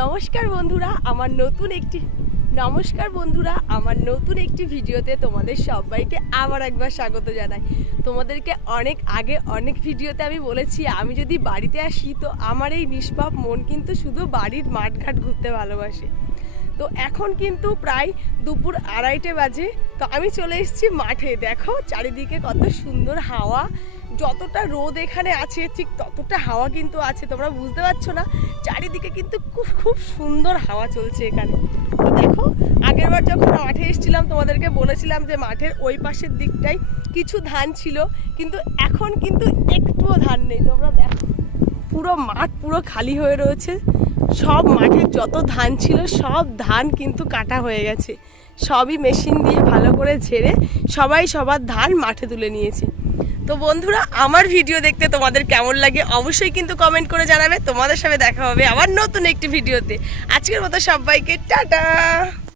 নমস্কার বন্ধুরা, আমার নতুন একটি নমস্কার বন্ধুরা, আমার নতুন একটি ভিডিওতে তোমাদের সবাইকে আবার একবার স্বাগত জানাই। তোমাদেরকে অনেক আগে অনেক ভিডিওতে আমি বলেছি, আমি যদি বাড়িতে আসি তো আমার এই নিষ্পাপ মন কিন্তু শুধু বাড়ির মাঠঘাট ঘুরতে ভালোবাসে। তো এখন কিন্তু প্রায় দুপুর আড়াইটে বাজে। তো আমি চলে এসেছি মাঠে। দেখো চারিদিকে কত সুন্দর হাওয়া। যতটা রোদ এখানে আছে, ঠিক ততটা হাওয়া কিন্তু আছে। তোমরা বুঝতে পারছ না, চারিদিকে কিন্তু খুব খুব সুন্দর হাওয়া চলছে এখানে। তো দেখো আগেরবার যখন মাঠে এসেছিলাম, তোমাদেরকে বলেছিলাম যে মাঠের ওই পাশের দিকটাই কিছু ধান ছিল, কিন্তু এখন কিন্তু একটুও ধান নেই। তোমরা দেখো, পুরো মাঠ পুরো খালি হয়ে রয়েছে। সব মাঠের যত ধান ছিল, সব ধান কিন্তু কাটা হয়ে গেছে। সবই মেশিন দিয়ে ভালো করে ঝেড়ে সবাই সবার ধান মাঠে তুলে নিয়েছে। তো বন্ধুরা, আমার ভিডিও দেখতে তোমাদের কেমন লাগে অবশ্যই কিন্তু কমেন্ট করে জানাবে। তোমাদের সাথে দেখা হবে আবার নতুন একটি ভিডিওতে। আজকের মতো সবাইকে টাটা!